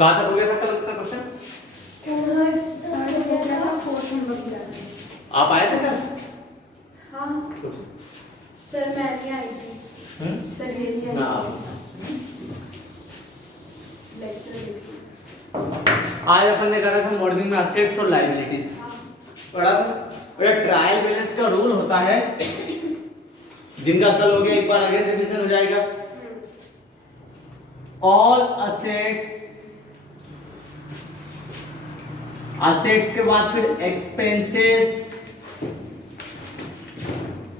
कहाँ तक हो गया था कल का क्वेश्चन? आप आए थे कल? हाँ सर मैं नहीं आई थी। सर ये नहीं आई आज अपन ने करा था मॉर्निंग में असेट्स और लायबिलिटीज पढ़ा था। ट्रायल बैलेंस का रूल होता है जिनका कल हो गया, एक बार अगेन रिवीजन हो जाएगा। ऑल असेट्स के बाद फिर एक्सपेंसेस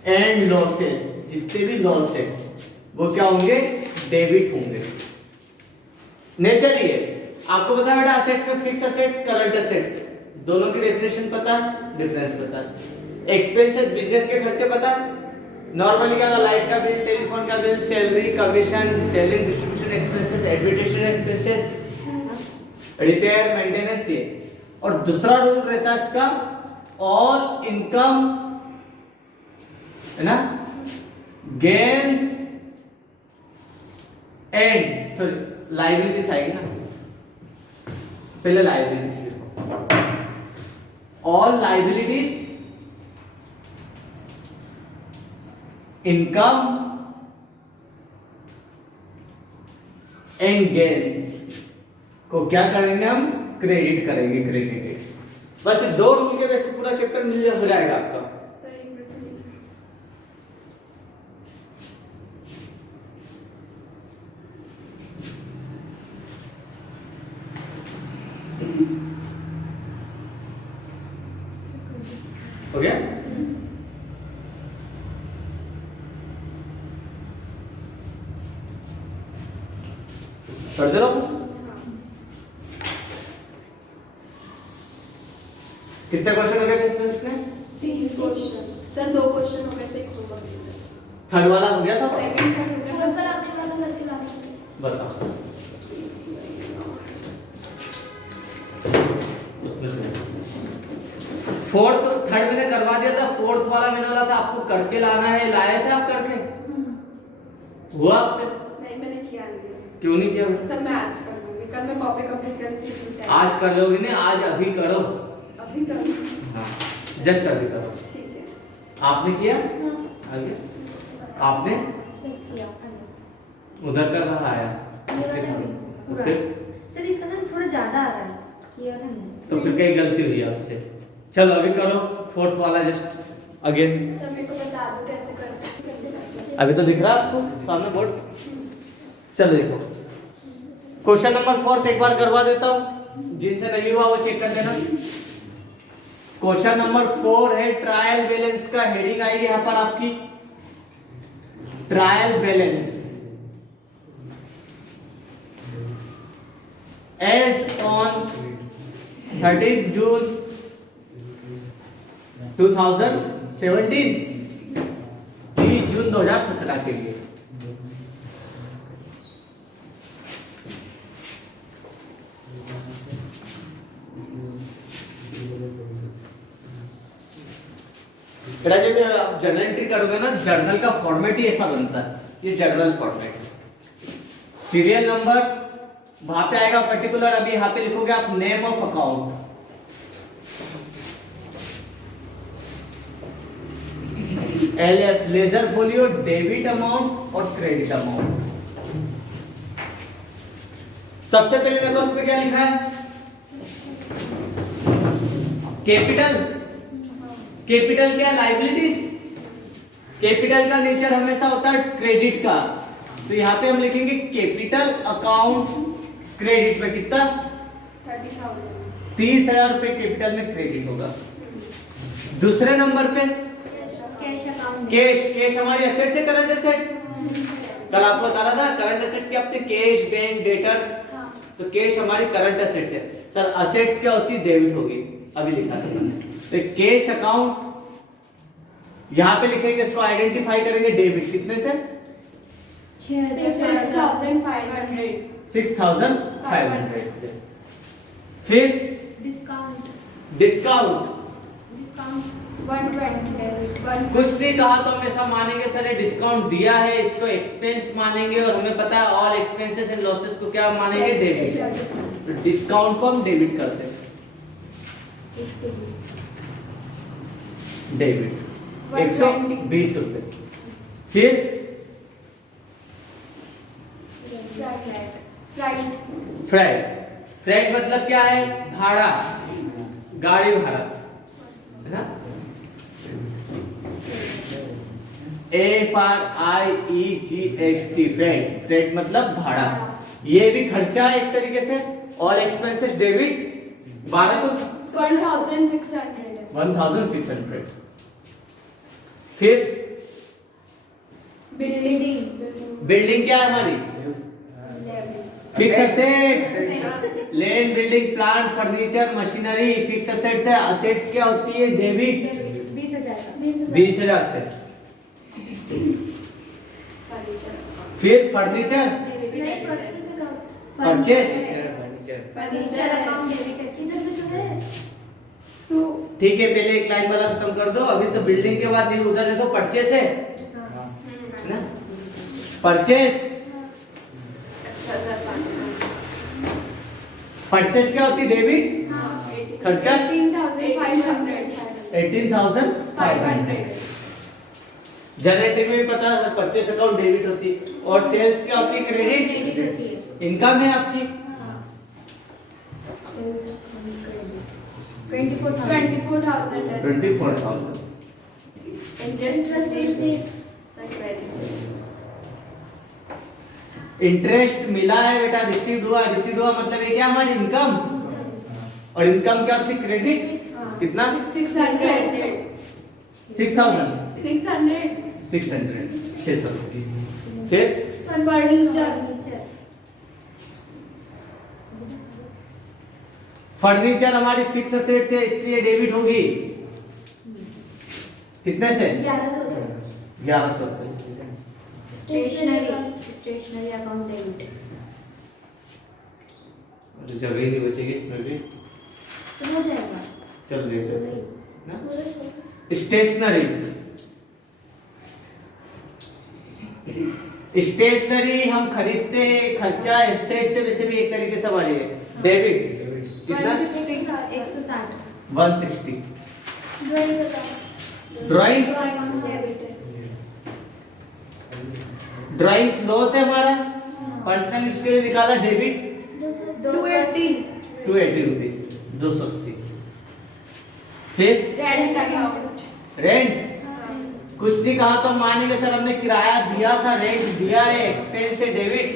एंड लॉसेस, जितने भी लॉस है वो क्या होंगे? डेबिट होंगे। नेचर ये आपको पता है बेटा, असेट्स में फिक्स असेट्स, करंट असेट्स दोनों की डेफिनेशन पता है, डिफरेंस पता है। एक्सपेंसेस बिजनेस के खर्चे पता है, नॉर्मली क्या होगा? लाइट का बिल, टेलीफोन का bill, salary, commission, salary distribution expenses, administration expenses, repair, maintenance ये। और दूसरा रूल रहता है इसका ऑल इनकम, है ना, गेन्स एंड सॉरी लायबिलिटीज आएगी ना, पहले लायबिलिटीज लिखो। All liabilities, income and gains को क्या करेंगे हम? क्रेडिट करेंगे, क्रेडिटेड। बस दो रूल के बेस पे पूरा चैप्टर मिल हो जाएगा आपका। सर एक मिनट हो गया? कर दे रहा हूं। कितने क्वेश्चन हो गए थे इसमें? 3 क्वेश्चन सर, 2 क्वेश्चन हो गए थे, एक होमवर्क दिया था। थर्ड वाला हो गया था? सेकंड हो गया था। सर आपने कहा था करके लाने के लिए। बताओ उसमें से फोर्थ, थर्ड मैंने करवा दिया था, फोर्थ वाला मैंने बोला था आपको करके लाना है, लाए थे आप करके? हुआ आपसे? नहीं मैंने किया नहीं। क्यों नहीं किया? सर मैं आज कर दूंगी, कल मैं कॉपी कंप्लीट करती हूँ। आज कर लोगे ना? आज अभी करो। अभी करूँ? हाँ जस्ट अभी करो। ठीक है। आपने किया? आगे आपने चेक किया मैंने। उधर का कहाँ आया? मेरा नहीं, पूरा। फिर सर इसका ना थोड़ा ज्यादा आ रहा है, किया था मैंने। तो फिर कहीं गलती हुई आपसे। चलो अभी करो फोर्थ वाला जस्ट अगेन। सर मेरे को बता दो कैसे करते हैं। अभी तो दिख रहा है आपको सामने बोर्ड? चलो देखो क्वेश्चन नंबर 4 एक बार करवा देता हूं, जिनसे नहीं हुआ वो चेक कर लेना। क्वेश्चन नंबर 4 है ट्रायल बैलेंस का, हेडिंग आएगी यहां पर आपकी ट्रायल बैलेंस एज ऑन 30 जून 2017, 30 जून 2017 के लिए। जब आप जर्नल एंट्री करोगे ना, जर्नल का फॉर्मेट ही ऐसा बनता है, ये जर्नल फॉर्मेट। सीरियल नंबर वहां पे आएगा पर्टिकुलर, अभी यहाँ पे लिखोगे आप name of account, LF ledger folio, debit amount और क्रेडिट अमाउंट। सबसे पहले देखो उसमें क्या लिखा है? कैपिटल। कैपिटल क्या? लायबिलिटीज। कैपिटल का नेचर हमेशा होता है क्रेडिट का, तो यहाँ पे हम लिखेंगे कैपिटल अकाउंट क्रेडिट में कितना? 30,000। 30,000 रुपए कैपिटल में क्रेडिट होगा। दूसरे नंबर पे कैश अकाउंट। कैश हमारी एसेट्स है, करंट एसेट्स। कल आपको बता रहा था करंट एसेट्स क्या होते हैं? Cash, bank, debtors. तो कैश हमारी करंट एसेट्स है। सर असेट्स क्या होती है? डेबिट होगी, अभी लिखा था मैंने। तो कैश अकाउंट यहां पे लिखेंगे, इसको आइडेंटिफाई करेंगे डेबिट कितने से? 6,500। 6,500 से। फिर डिस्काउंट। डिस्काउंट 120 डेबिट कुछ नहीं कहा तो हम ऐसा मानेंगे सर ये डिस्काउंट दिया है, इसको एक्सपेंस मानेंगे और हमें पता है ऑल एक्सपेंसेस एंड लॉसेस को क्या मानेंगे, डेबिट। तो डिस्काउंट को हम डेबिट करते हैं, डेबिट 120 रुपए। फिर फ्राइट, फ्राइट मतलब क्या है, भाड़ा, गाड़ी भाड़ा, है ना। FRIEGHT, फ्रेट, फ्रेट मतलब भाड़ा। ये भी खर्चा है एक तरीके से। All expenses debit 1600। फिर बिल्डिंग क्या है हमारी, fix assets, land, building, plant, furniture, machinery fix assets है। असेट्स क्या होती है, डेबिट 20,000 से। फिर फर्नीचर, ठीक है, पहले एक लाइन वाला खत्म कर दो। अभी तो बिल्डिंग के बाद नहीं, उधर देखो परचेस है ना, परचेस। परचेस क्या होती है, डेबिट। खर्चा 18,500। जनरेटिंग में भी पता है परचेस अकाउंट डेबिट होती है। और सेल्स क्या होती है, क्रेडिट। इनकम है आपकी 24,000। इंटरेस्ट मिला है बेटा, रिसीव्ड हुआ। रिसीव्ड हुआ मतलब ये क्या, हमारी इनकम। और इनकम क्या होती है, क्रेडिट। कितना, 6,000 600। फिर फर्नीचर हमारी फिक्स एसेट से, इसलिए डेबिट होगी। कितने से, 1100 रुपए। Stationery account debit. जगह ही नहीं बचेगी इसमें भी, हो जाएगा। चल देखो ना। स्टेशनरी, स्टेशनरी हम खरीदते हैं, खर्चा एसेट से वैसे भी एक तरीके से हमारी है, डेबिट। कितना, 160। ड्राइंग्स, ड्राइंग्स लॉस है हमारा, पर्सनल यूज के लिए निकाला, डेबिट 280 रुपीस, 280। फिर रेंट, कुछ नहीं कहा तो हम मानेंगे सर हमने किराया दिया था, रेंट दिया है, एक्सपेंस है, डेबिट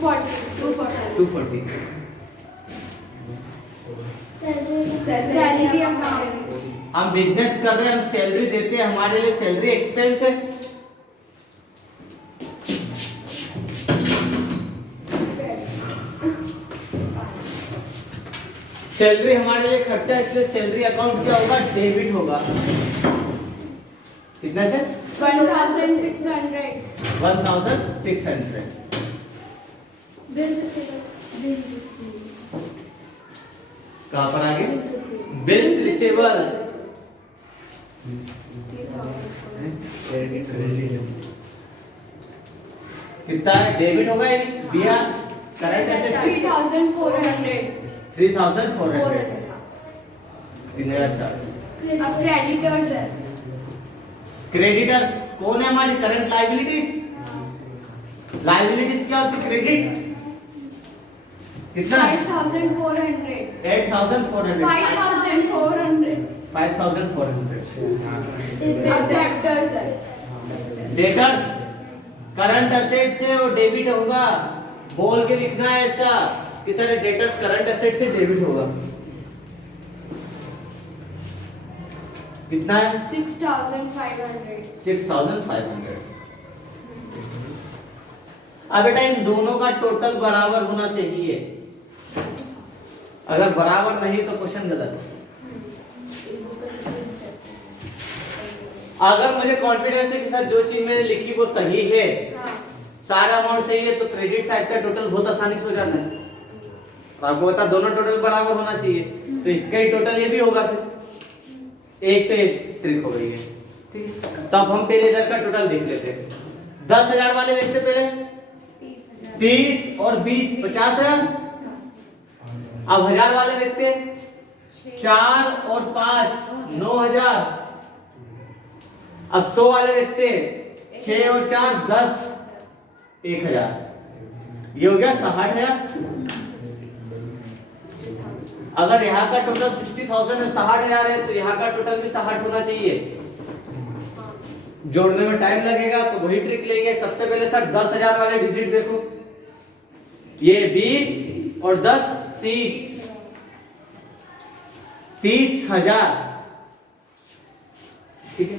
240। सैलरी अकाउंट, हम बिजनेस कर रहे हैं, हम सैलरी देते हैं, हमारे लिए सैलरी एक्सपेंस है। सैलरी हमारे लिए खर्चा, इसलिए सैलरी अकाउंट क्या होगा, डेबिट होगा। कितना से, 1,600। कहाँ पर आगे, बिल्स रिसीवेबल्स, कितना है, डेबिट होगा ये बिया। Current asset 3,400। 3,400। 3,400। अब क्रेडिटर्स है, क्रेडिटर्स कौन है, हमारी करंट लायबिलिटीज। लायबिलिटीज क्या होती है, क्रेडिट। कितना, 5,400। 8,400। 5,400। डेटर्स है, डेटर्स करंट एसेट से और डेबिट होगा। बोल के लिखना है ऐसा कि सर डेटर्स करंट एसेट से डेबिट होगा। कितना है, 6,500। 6,500। अब बेटा इन दोनों का टोटल बराबर होना चाहिए, अगर बराबर नहीं तो क्वेश्चन गलत है। अगर मुझे कॉन्फिडेंस है कि सर जो चीज मैंने लिखी वो सही है, सारा अमाउंट सही है, तो क्रेडिट साइड का टोटल बहुत आसानी से हो जाता है। आपको पता दोनों टोटल बराबर होना चाहिए, तो इसका ही टोटल ये भी होगा। फिर एक तो एक ट्रिक हो गई है, ठीक है। तो अब हम पहले इधर का टोटल देख लेते हैं। 10,000 वाले देखते पहले, 30 और 20 50,000। अब 1000 वाले देखते हैं, 4 और 5 9,000। अब 100 वाले देखते हैं, 6 और 4 10 1,000। ये हो गया 60,000। अगर यहाँ का टोटल 60,000 है, 60,000 है, तो यहाँ का टोटल भी 60 होना चाहिए। जोड़ने में टाइम लगेगा तो वही ट्रिक लेंगे। सबसे पहले सर 10,000 वाले डिजिट देखो, ये 20 और 10 30, 30,000, ठीक है।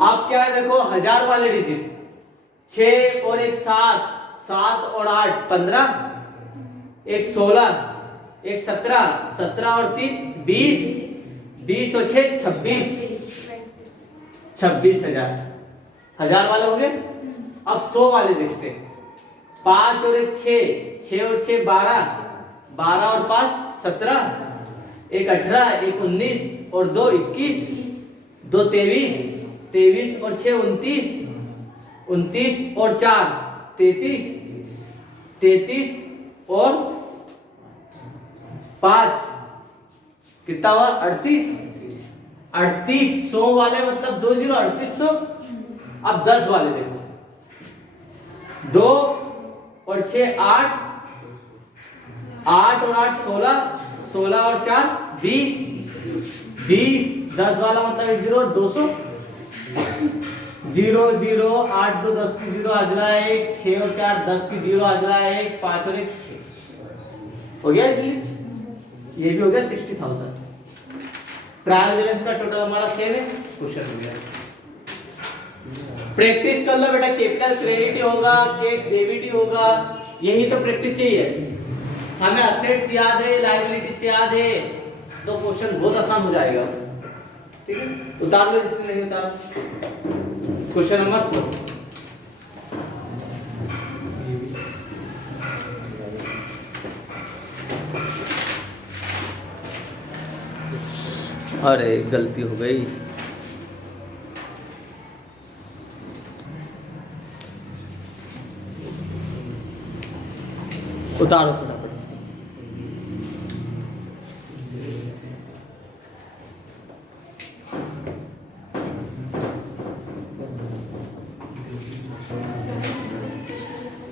अब क्या है देखो, 1000 वाले डिजिट, 6 और 1 7, 7 और 8 15, 1 16, 1 17, 17 और 3 20, 20 और 6 26, 26,000। 1000 वाले हो गए। अब 100 वाले देखते हैं, 5 और 1 6, 6 और 6 12, 12 और 5 17, 1 18, 1 19 और 2 21, 2 23, 23 और 6 29, 29 और 4 33, 33 और 5 कितना हुआ 38, 3800 वाले मतलब 20 3800। अब 10 वाले देखो, 2 और 6 8, 8 और 8 16, 16 और 4 20, 20 10 वाला मतलब 1 0 और 200, 0 0 8 2 10 की 0 अजला 1, 6 और 4 10 की 0 अजला 1, 5 और 1 6 हो गया। इसलिए ये भी हो गया 60,000। ट्रायल बैलेंस का टोटल हमारा सेम है। क्वेश्चन हो गया। प्रैक्टिस कर लो बेटा, कैपिटल क्रेडिट ही होगा, कैश डेबिट ही होगा, यही तो प्रैक्टिस चाहिए। हमें असेट्स याद है, लायबिलिटीज याद है, तो क्वेश्चन बहुत आसान हो जाएगा, ठीक है। उतार लो जिसने नहीं उतारा। क्वेश्चन नंबर 4, अरे गलती हो गई। उतारो फटाफट।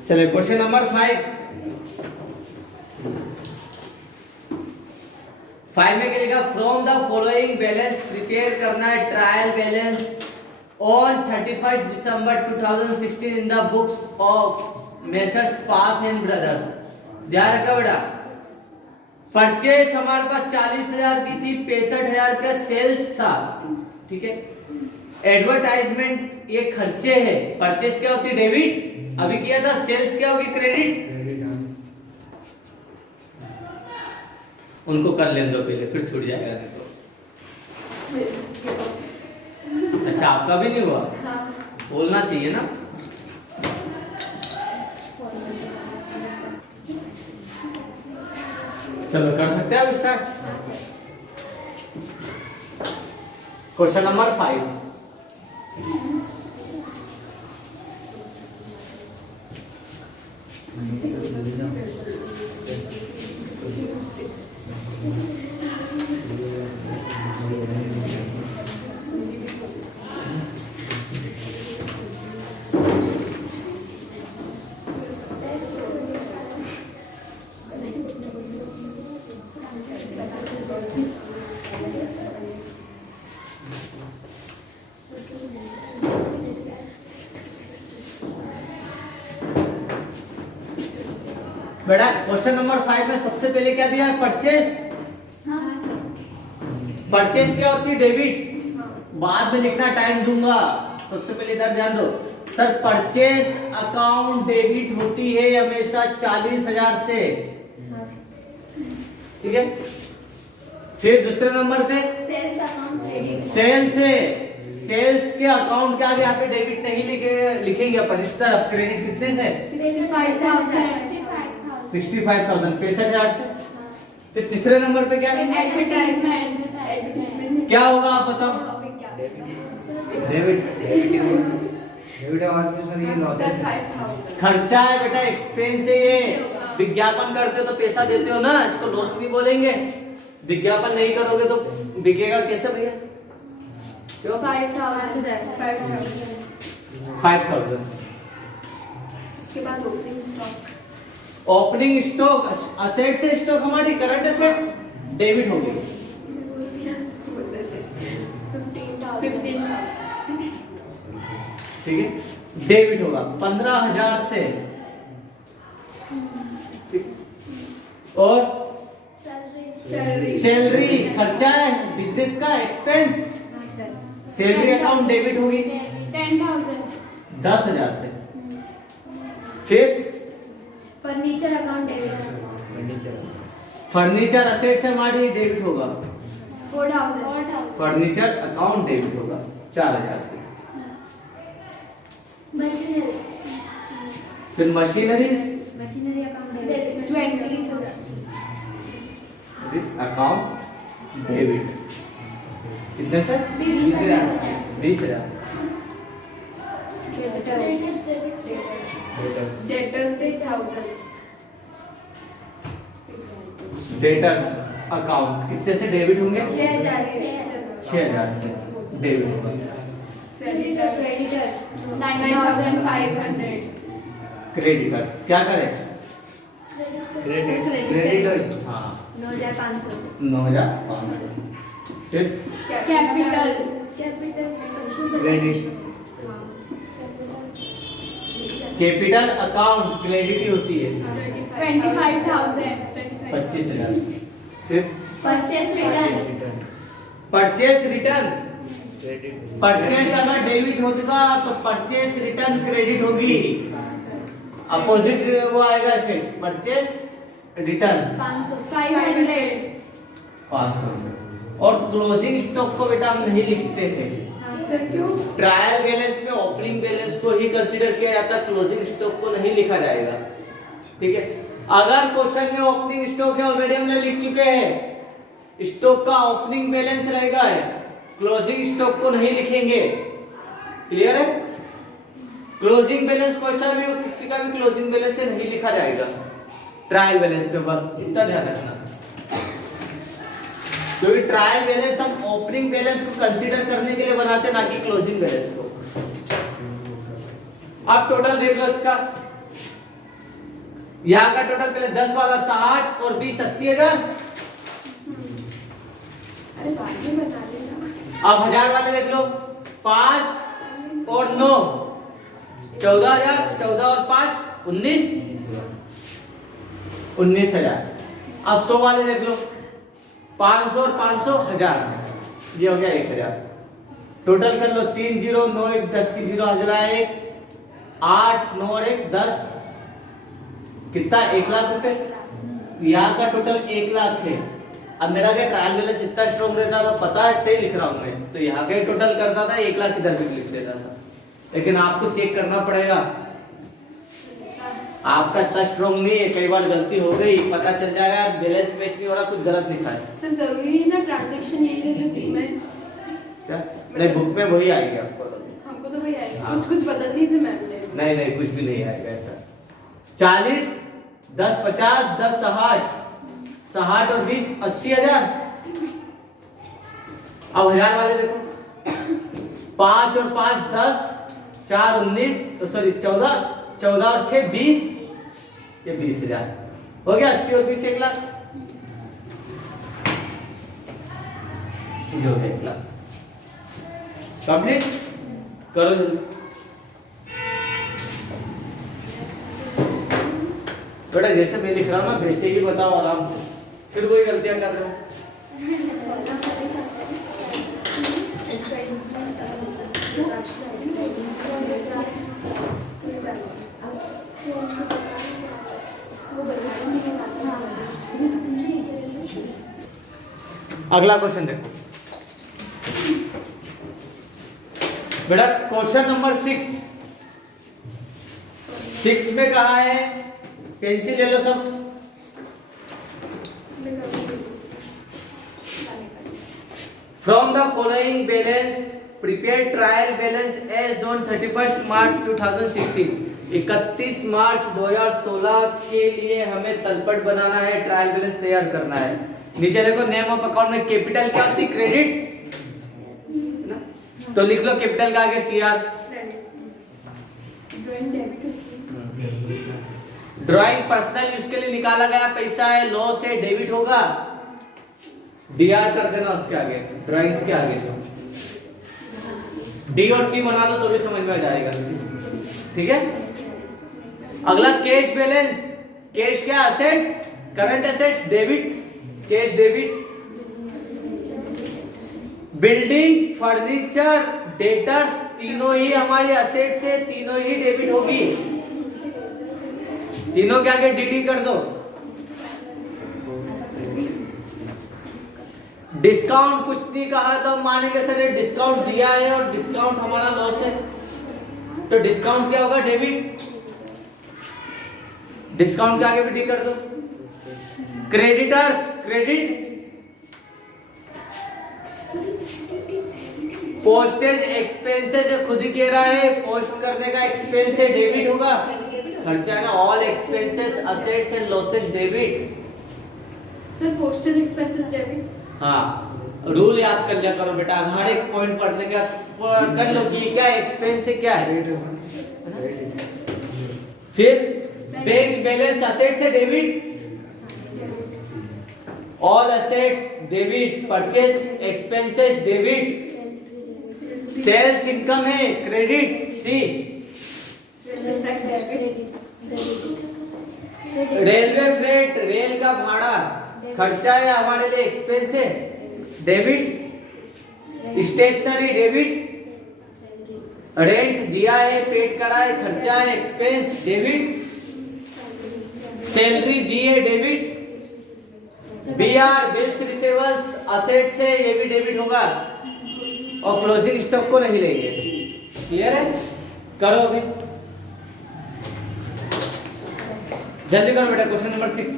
चलिए क्वेश्चन नंबर 5 में क्या लिखा, from the following balance prepare करना है trial balance on 31 December 2016 in the books of messrs path and brothers. ध्यान रखा बेटा, परचेस हमारे पास 40,000 की थी, 65,000 का सेल्स था, ठीक है। एडवर्टाइजमेंट ये खर्चे है। परचेस क्या होती है डेबिट, अभी किया था। सेल्स क्या होगी क्रेडिट। उनको कर लेने दो पहले, फिर छूट जाएगा नहीं तो। अच्छा आपका भी नहीं हुआ, बोलना चाहिए ना। चलो कर सकते हैं अब स्टार्ट। क्वेश्चन नंबर 5, बेटा क्वेश्चन नंबर 5 में सबसे पहले क्या दिया है, परचेस। परचेस क्या होती है डेबिट, बाद में लिखना, टाइम दूंगा। सबसे पहले इधर ध्यान दो सर, परचेस अकाउंट डेबिट होती है हमेशा 40,000 से, ठीक है। फिर दूसरे नंबर पे सेल्स अकाउंट, सेल से, सेल्स के अकाउंट के आगे यहाँ पे डेबिट नहीं लिखेंगे अपन, इस तरफ क्रेडिट कितने से 65,000 65,000 से। फिर तीसरे नंबर पे क्या है, एडवर्टाइजमेंट क्या होगा आप बताओ? डेबिट और सर ये लॉसेस सर 5000 खर्चा है बेटा, एक्सपेंस है ये। विज्ञापन करते हो तो पैसा देते हो ना, इसको लॉस नहीं बोलेंगे। विज्ञापन नहीं करोगे तो बिकेगा कैसे भैया? क्यों? 5000 5000। उसके बाद opening stock opening stock asset से स्टॉक हमारी करंट असेट्स डेबिट होगी। 15,000 ठीक है, डेबिट होगा 15,000 से। और सैलरी खर्चा है बिजनेस का, एक्सपेंस। सैलरी अकाउंट डेबिट होगी 10,000 10,000 से। फिर furniture account debit. Furniture asset से हमारी डेबिट होगा। 4,000 फर्नीचर अकाउंट डेबिट होगा 4,000 से। मशीनरी फिर machinery account debit. 20,000 account debit कितने से? 20,000 20,000। डेटर्स 6,000 डेटर्स अकाउंट कितने से डेबिट होंगे? 6,000 6,000 से डेबिट होगा। क्रेडिटर्स 9,500 क्रेडिटर्स क्या करें? क्रेडिटर हाँ 9,500। 9,500। फिर capital credit capital account credit ही होती है 25,000 25,000। फिर purchase return purchase return. Credit purchase अगर डेबिट होगा तो परचेस रिटर्न क्रेडिट होगी। अपोजिट वो आएगा इफेक्ट परचेस रिटर्न 500 500। और क्लोजिंग स्टॉक को बेटा हम नहीं लिखते थे। सर क्यों? ट्रायल बैलेंस में ओपनिंग बैलेंस को ही कंसीडर किया जाता है, क्लोजिंग स्टॉक को नहीं लिखा जाएगा। ठीक है, अगर क्वेश्चन में ओपनिंग स्टॉक है ऑलरेडी हमने लिख चुके हैं, स्टॉक का ओपनिंग बैलेंस रहेगा, क्लोजिंग स्टॉक को नहीं लिखेंगे। क्लियर है? क्लोजिंग बैलेंस कोई सा भी हो, किसी का भी क्लोजिंग बैलेंस से नहीं लिखा जाएगा ट्रायल बैलेंस में, बस इतना ध्यान रखना। क्योंकि ट्रायल बैलेंस हम ओपनिंग बैलेंस को कंसीडर करने के लिए बनाते हैं, ना कि क्लोजिंग बैलेंस को। अब टोटल देख लो इसका, यहाँ का टोटल पहले 10 वाला 60 और 20 80,000। अरे बाद में बता देना। अब 1000 वाले देख लो, 5 और 9 14,000, 14 और 5 19,000। अब 100 वाले देख लो, 500 और 500 1000, ये हो गया 1,000। टोटल कर लो 3 0 9 1 10 की 0 हजला 1 8 9 और 1 10, कितना 1 लाख रुपए। यहाँ का टोटल 1 लाख है। अब मेरा क्या ट्रायल बैलेंस इतना स्ट्रॉन्ग रहता था, पता है सही लिख रहा हूँ मैं, तो यहाँ का टोटल करता था 1 लाख इधर भी लिख देता था। लेकिन आपको चेक करना पड़ेगा, आपका इतना स्ट्रॉन्ग नहीं है, कई बार गलती हो गई, पता चल जाएगा यार बैलेंस मैच नहीं हो रहा, कुछ गलत लिखा है। सर जरूरी है ना ट्रांजैक्शन यही है जो थी मैं क्या नहीं, बुक में वही आएगी आपको तो। हमको तो वही आएगा, हाँ। कुछ बदल दी थी मैम ने। नहीं नहीं कुछ भी नहीं आएगा ऐसा। 40 10 50 10 60 और 20 80,000। अब 1000 वाले देखो, 5 और 5 10 4 19 सॉरी 14 14 और 6 20, ये 20,000 हो गया। 80 और 20 1 लाख, ये हो गया 1 लाख। कंप्लीट करो जल्दी बेटा, जैसे मैं लिख रहा हूँ ना वैसे ही बताओ आराम से, फिर कोई गलतियां कर रहे हो। अगला क्वेश्चन देखो बेटा, क्वेश्चन नंबर 6 में कहा है, पेंसिल ले लो सब। From the following balance prepare trial balance as on 31 मार्च 2016। 31 मार्च 2016 के लिए हमें तलपट बनाना है, ट्रायल बैलेंस तैयार करना है। नीचे देखो नेम ऑफ अकाउंट में कैपिटल क्या होती है, क्रेडिट, तो लिख लो कैपिटल का आगे सीआर। ड्राइंग डेबिट होती है। ड्राइंग पर्सनल यूज के लिए निकाला गया पैसा है, लॉस है, डेबिट होगा, डीआर कर देना उसके आगे, ड्राइंग्स के आगे डी और सी बना दो तो भी समझ में आ जाएगा। ठीक है, अगला कैश बैलेंस। कैश क्या, assets, current assets, debit, cash debit. Building, furniture, debtors, तीनों ही हमारी असेट से, तीनों ही डेबिट होगी। तीनों के आगे डीडी कर दो। डिस्काउंट कुछ नहीं कहा तो हम मानेंगे सर ये डिस्काउंट दिया है और डिस्काउंट हमारा लॉस है, तो डिस्काउंट क्या होगा, डेबिट। डिस्काउंट के आगे भी डी कर दो। Creditors, credit. पोस्टेज एक्सपेंसेस खुद ही कह रहा है, पोस्ट करने का एक्सपेंस है, डेबिट होगा, खर्चा है ना। All expenses, assets and losses, debit. Sir postal expenses debit. हाँ, रूल याद कर लिया करो बेटा, हर एक पॉइंट पढ़ने के बाद कर लो कि क्या एक्सपेंस है, क्या है। फिर बैंक बैलेंस, असेट्स है, debit. All assets debit, purchase expenses debit, sales income है, credit, C. Railway freight, rail का भाड़ा खर्चा है हमारे लिए, एक्सपेंस है, डेबिट। Stationery debit. रेंट दिया है, पेड करा है, खर्चा है, एक्सपेंस, डेबिट। सैलरी दी है, debit. BR, bills receivables, assets है, ये भी डेबिट होगा, और क्लोजिंग स्टॉक को नहीं लेंगे। क्लियर है, करो अभी जल्दी करो बेटा। Question number 6।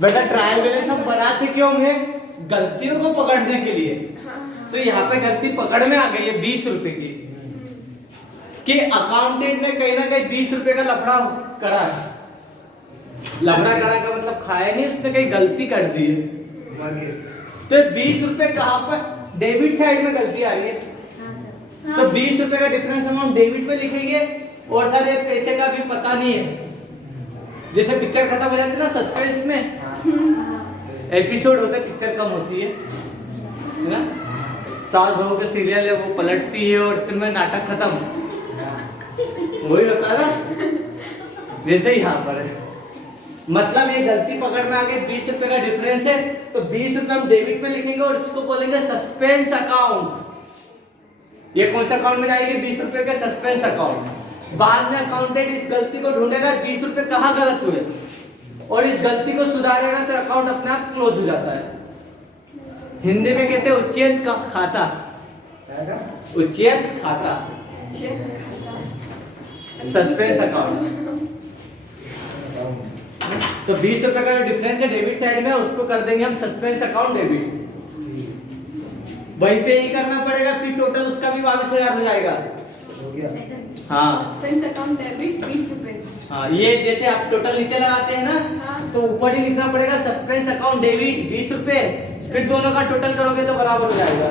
बेटा ट्रायल बैलेंस हम बनाते क्यों हैं, गलतियों को पकड़ने के लिए। तो यहाँ पे गलती पकड़ में आ गई है 20 रुपए की, कि अकाउंटेंट ने कहीं ना कहीं 20 रुपए का लफड़ा करा है। लफड़ा करा का मतलब खाया नहीं, उसने कहीं गलती कर दी है। तो 20 रुपए कहाँ पर, डेबिट साइड में गलती आ रही है, तो 20 रुपए का डिफरेंस अमाउंट डेबिट पे लिखेंगे, और सारे पैसे का भी पता नहीं है। जैसे पिक्चर खत्म हो जाती है ना सस्पेंस में, एपिसोड होता है, पिक्चर कम होती है ना, सास बहू के सीरियल है, वो पलटती है और फिर में नाटक खत्म, वही होता है ना। वैसे ही यहाँ पर है, मतलब ये गलती पकड़ में आ गई, 20 रुपए का डिफरेंस है, तो 20 रुपए हम डेबिट पे लिखेंगे और इसको बोलेंगे सस्पेंस अकाउंट। ये कौन सा अकाउंट में जाएगी, 20 रुपए के सस्पेंस अकाउंट। बाद में अकाउंटेंट इस गलती को ढूंढेगा 20 रुपए कहाँ गलत हुए, और इस गलती को सुधारेगा तो अकाउंट अपने आप क्लोज हो जाता है। हिंदी में कहते हैं उच्चेत का खाता, उच्चेत खाता, सस्पेंस अकाउंट। तो 20 रुपए का जो डिफरेंस है डेबिट साइड में, उसको कर देंगे हम सस्पेंस अकाउंट डेबिट। वहीं पे ही करना पड़ेगा, फिर टोटल उसका भी 22,000 हो जाएगा। हाँ सस्पेंस अकाउंट डेबिट 20 रुपए। हाँ, ये जैसे आप टोटल नीचे लगाते हैं ना, हाँ। तो ऊपर ही लिखना पड़ेगा सस्पेंस अकाउंट डेबिट 20 रुपए, फिर दोनों का टोटल करोगे तो बराबर हो जाएगा।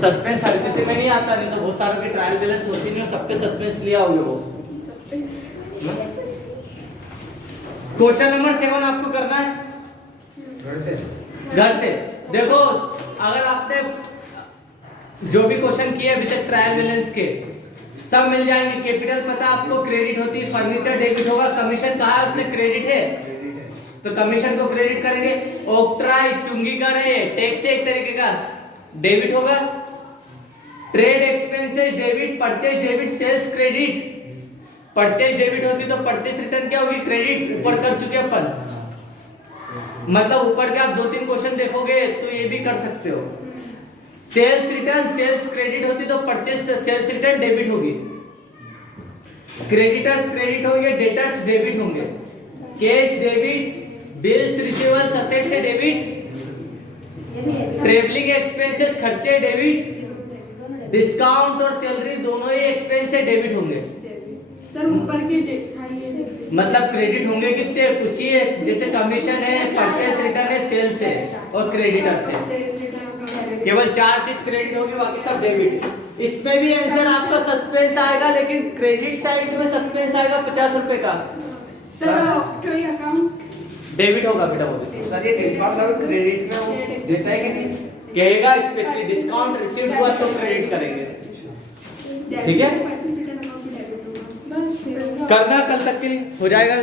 सस्पेंस हर किसी में नहीं आता, नहीं तो बहुत सारों की ट्रायल बैलेंस होती नहीं, सबके सस्पेंस लिया होगा वो। क्वेश्चन नंबर 7 आपको करना है घर से। देखो अगर आपने जो भी क्वेश्चन किए अभी तक ट्रायल बैलेंस के, सब मिल जाएंगे। कैपिटल पता आपको क्रेडिट होती है, फर्नीचर डेबिट होगा, कमीशन कहा है उसने क्रेडिट है, तो कमीशन को क्रेडिट करेंगे। ऑक्ट्राई चुंगी का रहे, टैक्स है एक तरीके का, डेबिट होगा। Trade expenses debit, purchase debit, sales credit. Purchase debit होती तो परचेज रिटर्न क्या होगी, क्रेडिट। ऊपर कर चुके अपन, मतलब ऊपर के आप 2-3 क्वेश्चन देखोगे तो ये भी कर सकते हो। सेल्स रिटर्न, सेल्स क्रेडिट होती तो परचेज सेल्स रिटर्न डेबिट होगी। क्रेडिटर्स क्रेडिट होंगे, डेटर्स डेबिट होंगे। Cash debit, bills receivables asset से डेबिट। ट्रेवलिंग एक्सपेंसेस खर्चे डेबिट। डिस्काउंट और सैलरी दोनों ही एक्सपेंस से डेबिट होंगे। सर ऊपर के डेबिट मतलब क्रेडिट होंगे कितने, कुछ ही है, जैसे कमीशन है, परचेस रिटर्न है, सेल्स है और क्रेडिटर से। केवल 4 चीज क्रेडिट होगी, बाकी सब डेबिट। इसमें भी आंसर आपका सस्पेंस आएगा, लेकिन क्रेडिट साइड में सस्पेंस आएगा 50 रुपए का। सर ऑक्ट्री अकाउंट डेबिट होगा बेटा वो। सर ये डिस्काउंट का भी क्रेडिट में वो देता है कि नहीं? कहेगा स्पेशली डिस्काउंट रिसीव हुआ तो क्रेडिट करेंगे। ठीक है, परचेज रिटर्न अकाउंट भी डेबिट होगा। बस करना कल तक के लिए हो जाएगा।